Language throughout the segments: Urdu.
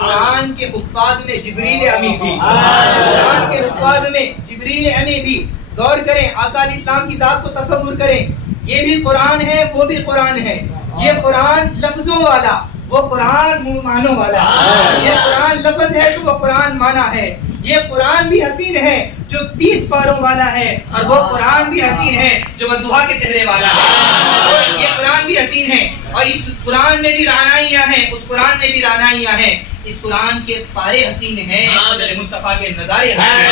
قرآن کے حفاظ میں جبریل امی بھی، قرآن کے حفاظ میں جبریل امی بھی۔ غور کریں، آقا علیہ السلام کی ذات کو تصور کریں، یہ بھی قرآن ہے وہ بھی قرآن ہے، یہ قرآن لفظوں والا، وہ قرآن معنوں والا، یہ قرآن لفظ ہے تو وہ قرآن معنی ہے، یہ قرآن بھی حسین ہے جو 30 پاروں والا ہے، اور وہ قرآن بھی حسین ہے جو مدوحہ کے چہرے والا ہے، یہ قرآن بھی حسین ہے، اور اس قرآن میں بھی رعنائیاں ہیں، اس قرآن میں بھی رعنائیاں ہیں، اس قرآن کے پارے حسین ہیں، میرے مصطفیٰ کے نظارے حسین ہیں،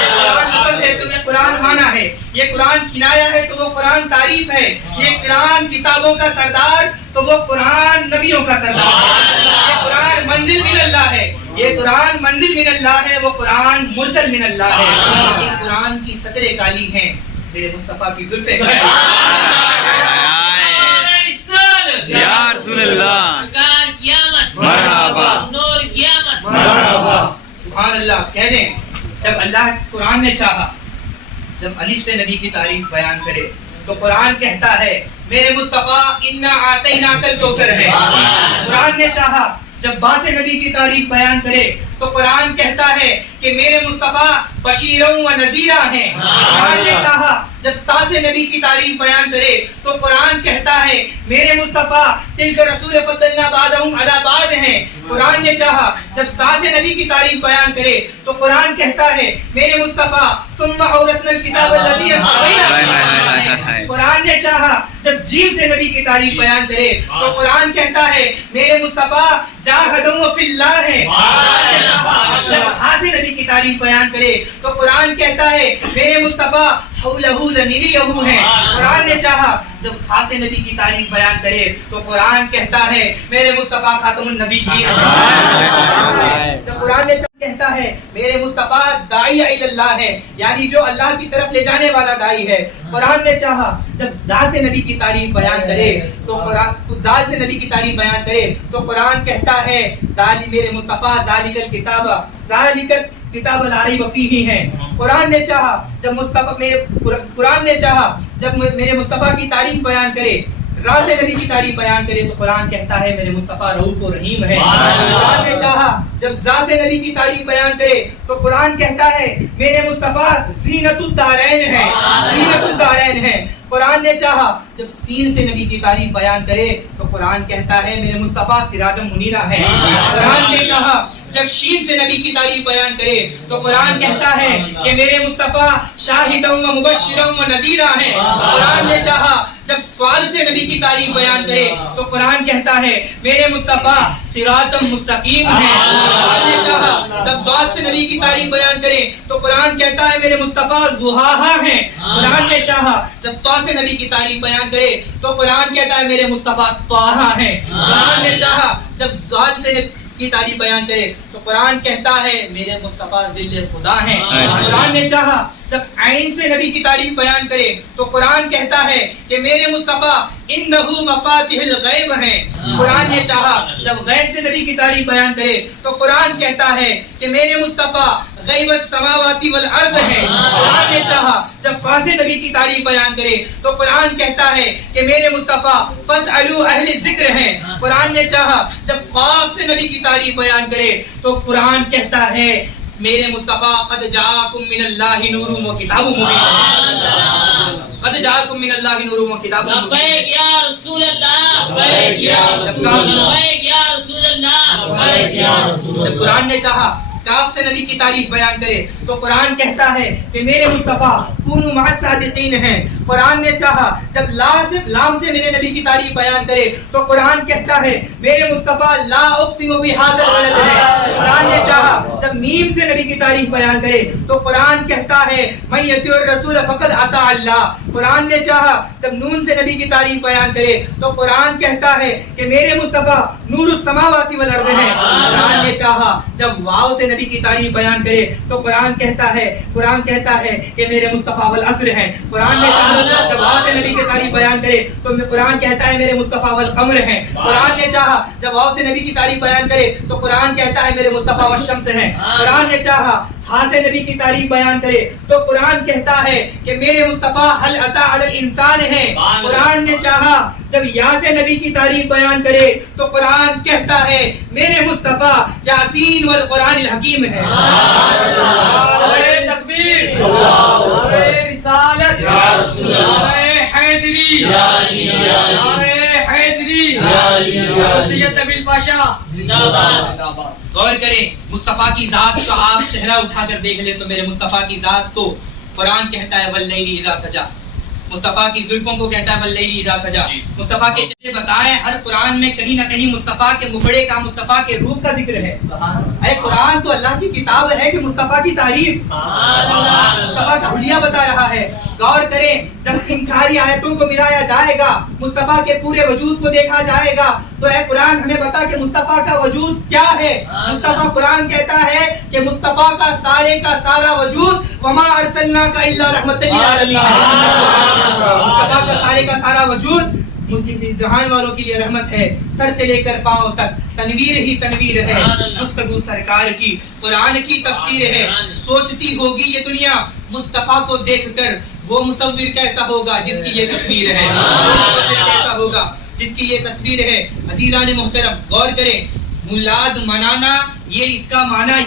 یہ قرآن لفظ ہے تو یہ قرآن معنی ہے، یہ قرآن کنایا ہے تو وہ قرآن تعریف ہے، یہ قرآن کتابوں کا سردار تو وہ قرآن نبیوں کا سردار ہے، یہ قرآن منزل من اللہ ہے، یہ قرآن منزل من اللہ ہے، وہ قرآن مرسل من اللہ ہے، اس قرآن کی سطریں کالی ہیں، میرے مصطفیٰ کی زلفیں یا رسول اللہ مرحبا نور قیامت مرحبا۔ سبحان اللہ کہہ دیں، جب اللہ قرآن نے چاہا جب الف سے نبی کی تعریف بیان کرے تو قرآن کہتا ہے میرے مصطفیٰ انا اعطیناک الکوثر ہے، قرآن نے چاہا جب با سے نبی کی تعریف بیان کرے تو قرآن کہتا ہے کہ میرے مصطفیٰ بشیروں و نذیرہ ہیں، قرآن نے چاہا جب تا سے نبی کی تعریف بیان کرے تو قرآن کہتا ہے میرے مصطفیٰ تلک رسول فضلنا بعدہم علی بعد ہیں، قرآن نے چاہا جب سا سے نبی کی تعریف بیان کرے تو قرآن کہتا ہے میرے مصطفیٰ ثم اورثنا الکتاب الذی اصطفینا، قرآن نے چاہا جب جیم سے نبی کی تعریف بیان کرے تو قرآن کہتا ہے میرے مصطفیٰ جاہدوا فی اللہ ہے، جب ہا سے نبی کی تعریف بیان کرے تو قرآن کہتا ہے میرے مصطفیٰ حولہ لنریہ ہے، قرآن نے چاہا جب خاص نبی کی تعریف بیان کرے تو قرآن کہتا ہے میرے مصطفیٰ خاتم النبیین، جب قرآن نے کہتا ہے میرے مصطفیٰ داعی الی اللہ ہے، یعنی جو اللہ کی طرف لے جانے والا داعی ہے، قرآن نے چاہا جب ذات سے نبی کی تعریف بیان کرے تو قرآن ذات سے نبی کی تعریف بیان کرے تو قرآن کہتا ہے میرے مصطفیٰ ذالک الکتاب ذالک کتاب لا ریب فیہ ہے، قرآن نے چاہا جب قرآن نے چاہا جب میرے مصطفیٰ کی تعریف بیان کرے راہ سے نبی کی تعریف بیان کرے تو قرآن کہتا ہے میرے مصطفیٰ رؤوف و رحیم ہے، قرآن نے چاہا جب ذات سے نبی کی تعریف بیان کرے تو قرآن کہتا ہے میرے مصطفیٰ زینت الدارین ہے، زینت الدارین ہے، قرآن نے چاہا جب سین سے نبی کی تعریف بیان کرے تو قرآن کہتا ہے میرے مصطفیٰ سراج منیرہ ہے، قرآن نے کہا جب شین سے نبی کی تعریف بیان کرے تو قرآن کہتا ہے کہ میرے مصطفیٰ شاہدوں و مبشروں و نذیرہ ہے، قرآن نے چاہا جب سوال سے نبی کی تعریف بیان کرے تو قرآن کہتا ہے میرے مصطفیٰ صراط مستقیم ہے، قرآن نے چاہا جب ذات سے نبی کی تعریف بیان کرے تو قرآن کہتا ہے میرے مصطفیٰ ضحاہا ہیں، قرآن نے چاہا جب طا سے نبی کی تعریف بیان کرے تو قرآن کہتا ہے میرے مصطفیٰ طٰہا ہیں، قرآن نے چاہا جب ذات سے کی تعریف بیان کرے تو قرآن کہتا ہے میرے مصطفیٰ ذل خدا ہیں، قرآن نے چاہا جب عین سے نبی کی تعریف بیان کرے تو قرآن کہتا ہے کہ میرے مصطفیٰ انہو مفاتیح الغیب ہیں، قرآن نے چاہا جب غیب سے نبی کی تعریف بیان کرے تو قرآن کہتا ہے کہ میرے مصطفیٰ غیب السماوات والارض ہے، قرآن نے چاہا جب فا سے نبی کی تعریف بیان کرے تو قرآن کہتا ہے کہ میرے مصطفیٰ فاسألوا اہل الذکر ہیں، قرآن نے چاہا جب قاف سے نبی کی تعریف بیان کرے تو قرآن کہتا ہے میرے مصطفیٰ قد جاءکم من اللہ نور و کتاب مبین، قد جاءکم من اللہ نور و کتاب مبین، لبیک یا رسول اللہ، لبیک یا رسول اللہ، لبیک یا رسول اللہ، لبیک یا رسول اللہ، جب قرآن نے چاہا کاف سے نبی کی تعریف بیان کرے تو قرآن کہتا ہے کہ میرے مصطفیٰ کونوا مع الصادقین ہیں، قرآن نے چاہا جب لام سے میرے نبی کی تعریف بیان کرے تو قرآن کہتا ہے میرے مصطفیٰ لا اقسم بہذا البلد ہے، قرآن نے چاہا جب میم سے نبی کی تعریف بیان کرے تو قرآن کہتا ہے من یطیع الرسول فقد اطاع اللہ، قرآن نے چاہا جب نون سے نبی کی تعریف بیان کرے تو قرآن کہتا ہے کہ میرے مصطفیٰ نور السماوات والارض ہے، قرآن نے چاہا جب واو سے نبی کی تعریف بیان کرے تو قرآن کہتا ہے کہ میرے مصطفیٰ والعصر ہیں، قرآن نے چاہا جب واو سے نبی کی تعریف بیان کرے تو قرآن کہتا ہے میرے مصطفیٰ والقمر ہیں، قرآن نے چاہا جب واو سے نبی کی تعریف بیان کرے تو قرآن کہتا ہے میرے مصطفیٰ والشمس ہیں، قرآن نے چاہا ہاں سے نبی کی تعریف بیان کرے تو قرآن کہتا ہے کہ میرے مصطفیٰ حل عطا علی الانسان ہے. قرآن نے چاہا جب یا سے نبی کی تعریف بیان کرے تو قرآن کہتا ہے میرے مصطفیٰ یاسین والقرآن الحکیم ہے. تکبیر، نعرہ رسالت، نعرہ حیدری، نعرہ حیدری، سید ابی الباشا زندہ باد. غور کریں مصطفیٰ کی ذات کو آپ چہرہ اٹھا کر دیکھ لیں تو میرے مصطفیٰ کی ذات کو قرآن کہتا ہے واللیل اذا سجا. مصطفیٰ کی زلفوں کو کہتا ہے واللیل اذا سجا. مصطفیٰ کے چہرے بتائیں ہر قرآن میں کہیں نہ کہیں مصطفیٰ کے مکھڑے کا، مصطفیٰ کے روپ کا ذکر ہے. ارے قرآن تو اللہ کی کتاب ہے کہ مصطفیٰ کی تعریف، مصطفیٰ کا حلیہ بتا رہا ہے. غور کریں جب ان ساری آیتوں کو ملایا جائے گا، مصطفیٰ کے پورے وجود کو دیکھا جائے گا تو اے قرآن ہمیں بتا کہ مصطفیٰ کا وجود کیا ہے. مصطفیٰ قرآن کہتا ہے کہ مصطفیٰ کا سارا وجود وما ارسلناک الا رحمۃ للعالمین ہے. مصطفیٰ کا سارا وجود مسلم جہان والوں کے لیے رحمت ہے. سر سے لے کر پاؤں تک تنویر ہی تنویر ہے. گفتگو سرکار کی قرآن کی تفسیر ہے. سوچتی ہوگی یہ دنیا مصطفیٰ کو دیکھ کر وہ مصور کیسا ہوگا جس کی یہ تصویر ہے، کیسا ہوگا جس کی یہ تصویر ہے. عزیزان محترم غور کریں، میلاد منانا یہ اس کا معنی